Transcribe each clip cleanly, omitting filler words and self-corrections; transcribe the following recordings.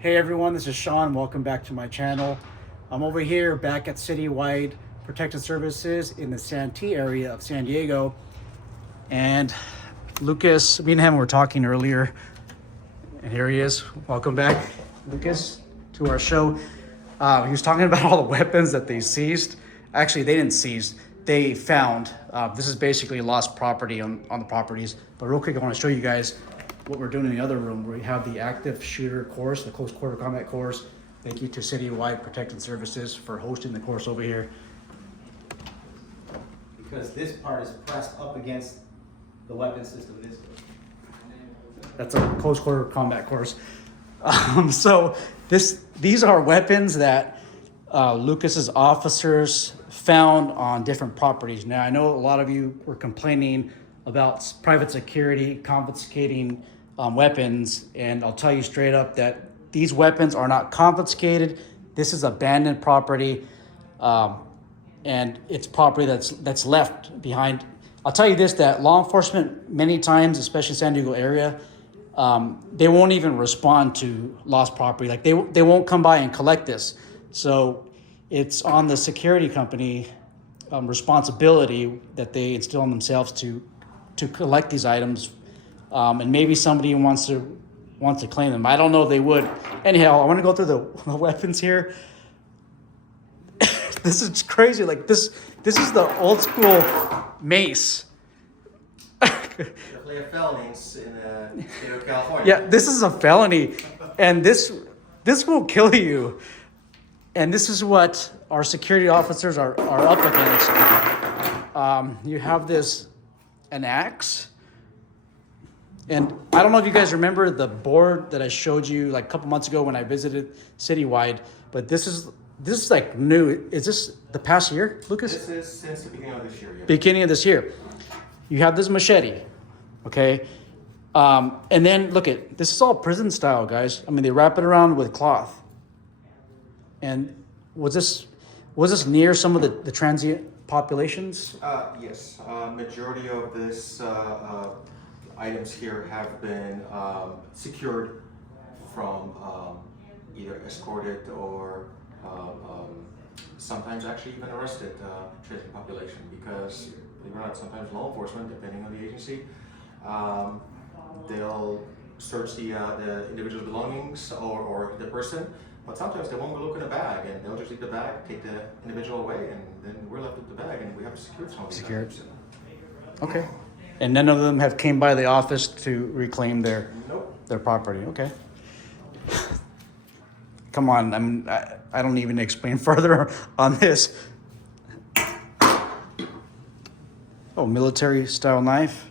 Hey everyone, this is Sean. Welcome back to my channel. I'm over here back at Citywide Protective Services in the Santee area of San Diego. And Lucas, me and him were talking earlier, and here he is. Welcome back, Lucas, to our show. He was talking about all the weapons that they seized. Actually, they didn't seize, they found. This is basically lost property on the properties. But real quick, I want to show you guys what we're doing in the other room, where we have the active shooter course, the close quarter combat course. Thank you to Citywide Protective Services for hosting the course over here. Because this part is pressed up against the weapon system. That's a close quarter combat course. So these are weapons that Lucas's officers found on different properties. Now, I know a lot of you were complaining about private security confiscating weapons, and I'll tell you straight up that these weapons are not confiscated. This is abandoned property, and it's property that's left behind. I'll tell you this, that law enforcement many times, especially San Diego area, they won't even respond to lost property. Like they won't come by and collect this. So it's on the security company responsibility that they instill on themselves to collect these items, and maybe somebody wants to claim them. I don't know if they would. Anyhow, I want to go through the weapons here. This is crazy. Like this is the old school mace. Definitely a felony in the state of California. Yeah, this is a felony, and this will kill you. And this is what our security officers are up against. You have an axe. And I don't know if you guys remember the board that I showed you like a couple months ago when I visited Citywide, but this is like new. Is this the past year, Lucas? This is since the beginning of this year. Yeah. Beginning of this year. You have this machete, okay? And then look at, this is all prison style, guys. I mean, they wrap it around with cloth. And was this near some of the transient populations? Yes, majority of this items here have been secured from either escorted or sometimes actually even arrested transient population, because believe it or not, sometimes law enforcement, depending on the agency, they'll search the individual's belongings or the person, but sometimes they won't go look in a bag, and they'll just leave the bag, take the individual away, and then we're left with the bag, and we have to secure some of these items. Okay. And none of them have came by the office to reclaim their property. Okay. Come on, I don't even explain further on this. Oh, military style knife.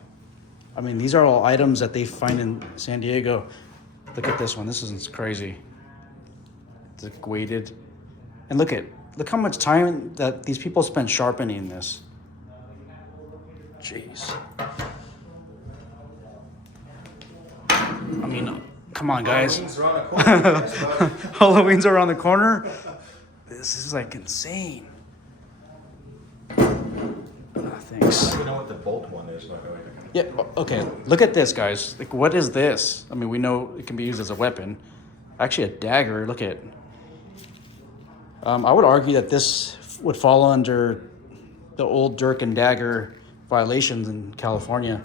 I mean, these are all items that they find in San Diego. Look at this one. This is crazy. It's weighted. And look how much time that these people spent sharpening this. Jeez. I mean, come on, guys. Halloween's around the corner. This is like insane. Thanks. You know what the bolt one is, by the way. Yeah, okay. Look at this, guys. Like, what is this? I mean, we know it can be used as a weapon. Actually, a dagger. Look at. I would argue that this would fall under the old dirk and dagger violations in California.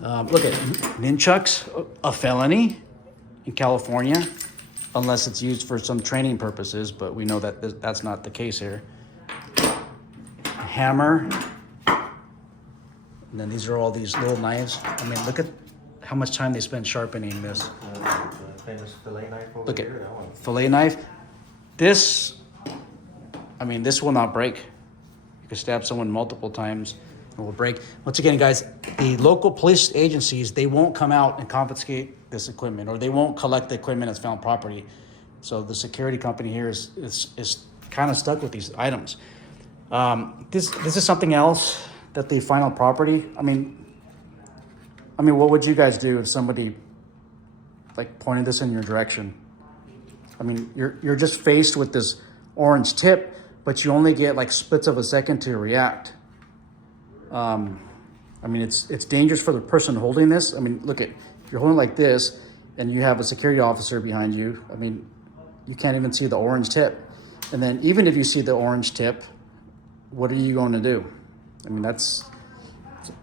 Look at nunchucks, a felony in California, unless it's used for some training purposes, but we know that that's not the case here. Hammer. And then these are all these little knives. I mean, look at how much time they spent sharpening this. The famous fillet knife over Look at here. That one. fillet knife. This will not break. You can stab someone multiple times, it will break. Once again, guys, the local police agencies, they won't come out and confiscate this equipment, or they won't collect the equipment as found property. So the security company here is kind of stuck with these items. This is something else that they find on property. I mean, what would you guys do if somebody like pointed this in your direction? I mean, you're just faced with this orange tip, but you only get like splits of a second to react. I mean, it's dangerous for the person holding this. I mean, look at, if you're holding like this and you have a security officer behind you, I mean, you can't even see the orange tip. And then even if you see the orange tip, what are you going to do? I mean, that's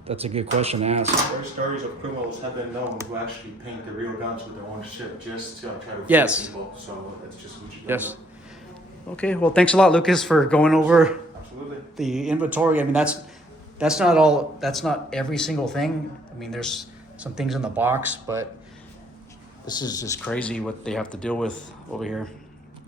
a good question to ask. There are stories of criminals have been known who actually paint the real guns with the orange tip just to try to fool Yes. people. So that's just what you don't Yes. know. Okay, well, thanks a lot, Lucas, for going over Absolutely. the inventory. I mean, that's not all, that's not every single thing. I mean, there's some things in the box, but this is just crazy what they have to deal with over here.